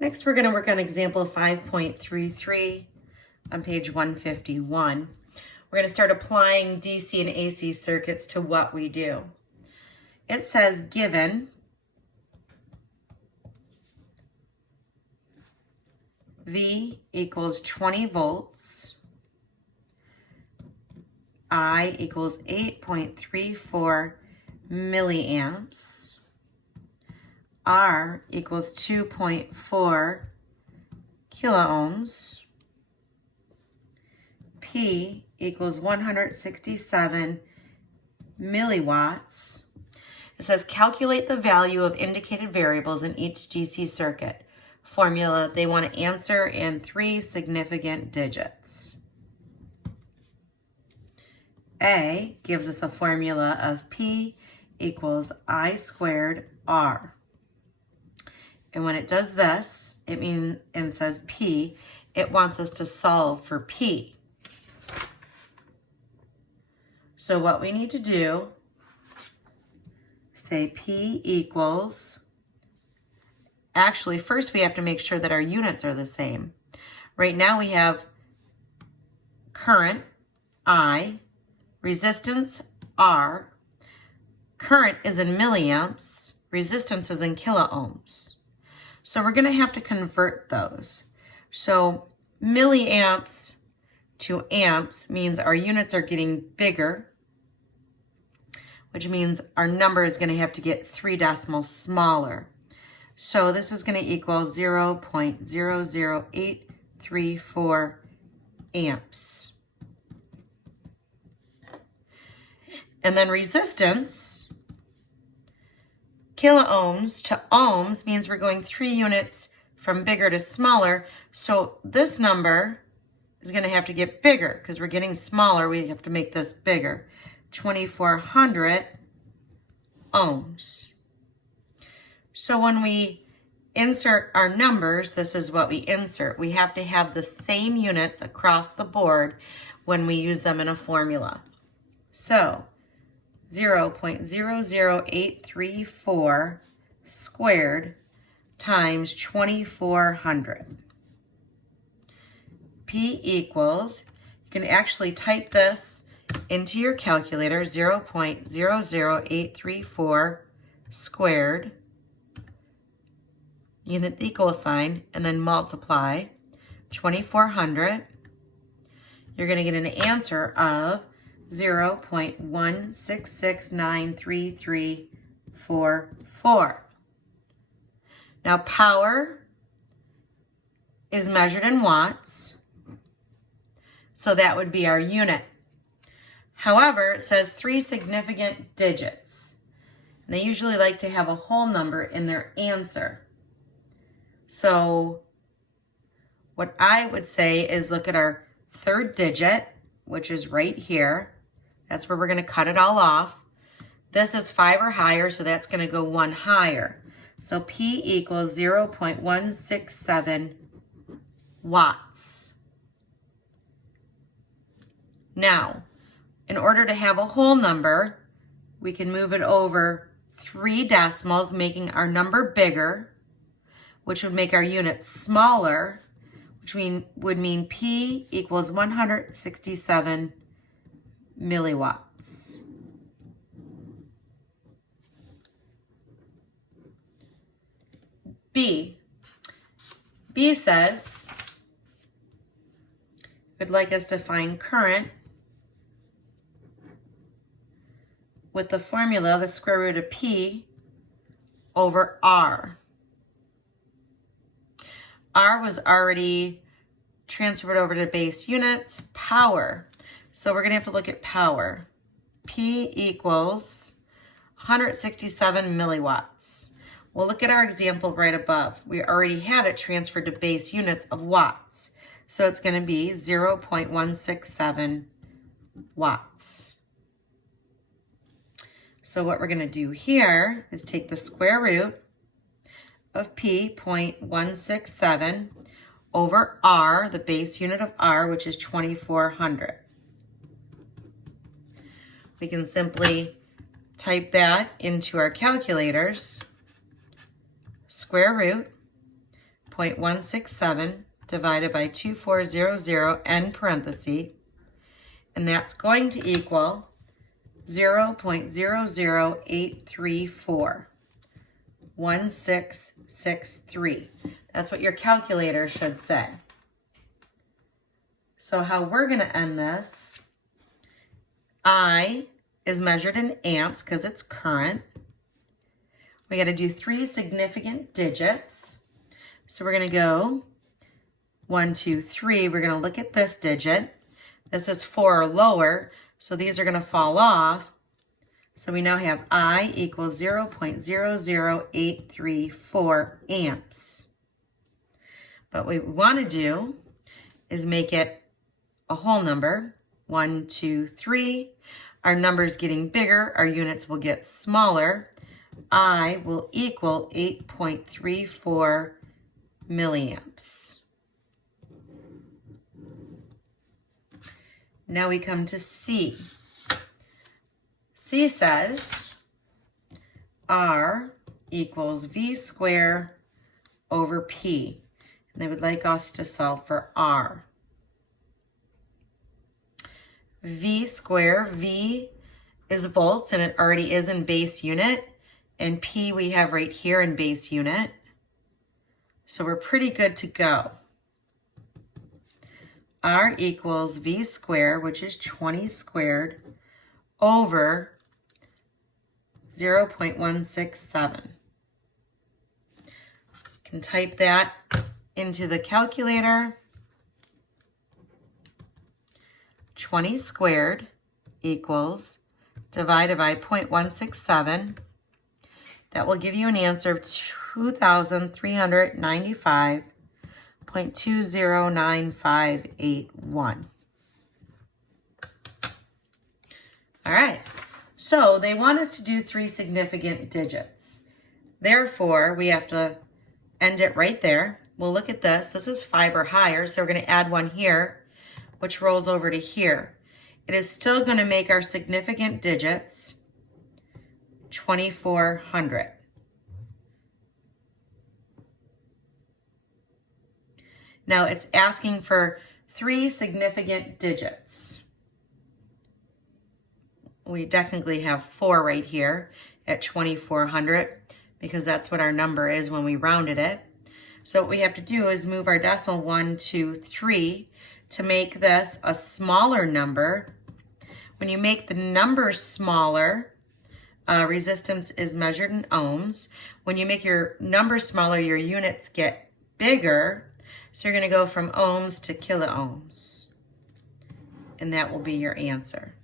Next, we're going to work on example 5.33 on page 151. We're going to start applying DC and AC circuits to what we do. It says given V equals 20 volts, I equals 8.34 milliamps, R equals 2.4 kiloohms, P equals 167 milliwatts. It says calculate the value of indicated variables in each DC circuit. Formula they want to answer in 3 significant digits. A gives us a formula of P equals I squared R. And when it does this, and says P, it wants us to solve for P. So what we need to do, say P equals, actually first we have to make sure that our units are the same. Right now we have current, I, resistance, R. Current is in milliamps, resistance is in kiloohms. So we're going to have to convert those. So milliamps to amps means our units are getting bigger, which means our number is going to have to get 3 decimals smaller. So this is going to equal 0.00834 amps. And then resistance, kiloohms to ohms means we're going 3 units from bigger to smaller. So this number is going to have to get bigger because we're getting smaller. We have to make this bigger. 2,400 ohms. So when we insert our numbers, this is what we insert. We have to have the same units across the board when we use them in a formula. So 0.00834 squared times 2,400. P equals, you can actually type this into your calculator, 0.00834 squared, unit the equal sign, and then multiply 2,400. You're going to get an answer of 0.1669334. Now power is measured in watts, so that would be our unit. However, it says 3 significant digits. And they usually like to have a whole number in their answer. So what I would say is look at our third digit, which is right here. That's where we're going to cut it all off. This is 5 or higher, so that's going to go 1 higher. So P equals 0.167 watts. Now, in order to have a whole number, we can move it over 3 decimals, making our number bigger, which would make our unit smaller, which would mean P equals 167 milliwatts. B says, would like us to find current with the formula, the square root of P over R. R was already transferred over to base units. Power. So we're going to have to look at power. P equals 167 milliwatts. We'll look at our example right above. We already have it transferred to base units of watts. So it's going to be 0.167 watts. So what we're going to do here is take the square root of P, 0.167, over R, the base unit of R, which is 2,400. We can simply type that into our calculators. Square root 0.167 divided by 2400 end parenthesis, and that's going to equal 0.00834. 1663. That's what your calculator should say. So how we're going to end this, I is measured in amps because it's current. We got to do 3 significant digits. So we're going to go 1, 2, 3. We're going to look at this digit. This is 4 or lower, so these are going to fall off. So we now have I equals 0.00834 amps. But what we want to do is make it a whole number. 1, 2, 3. Our number's getting bigger. Our units will get smaller. I will equal 8.34 milliamps. Now we come to C. C says R equals V squared over P. And they would like us to solve for R. V squared, V is volts and it already is in base unit. And P we have right here in base unit. So we're pretty good to go. R equals V squared, which is 20 squared, over 0.167. Can type that into the calculator. 20 squared equals, divided by 0.167. That will give you an answer of 2,395.209581. All right, so they want us to do 3 significant digits. Therefore, we have to end it right there. We'll look at this. This is 5 or higher, so we're going to add 1 here, which rolls over to here. It is still going to make our significant digits 2,400. Now it's asking for 3 significant digits. We technically have 4 right here at 2,400 because that's what our number is when we rounded it. So what we have to do is move our decimal 1, 2, 3 to make this a smaller number. When you make the number smaller, resistance is measured in ohms. When you make your number smaller, your units get bigger. So you're going to go from ohms to kiloohms. And that will be your answer.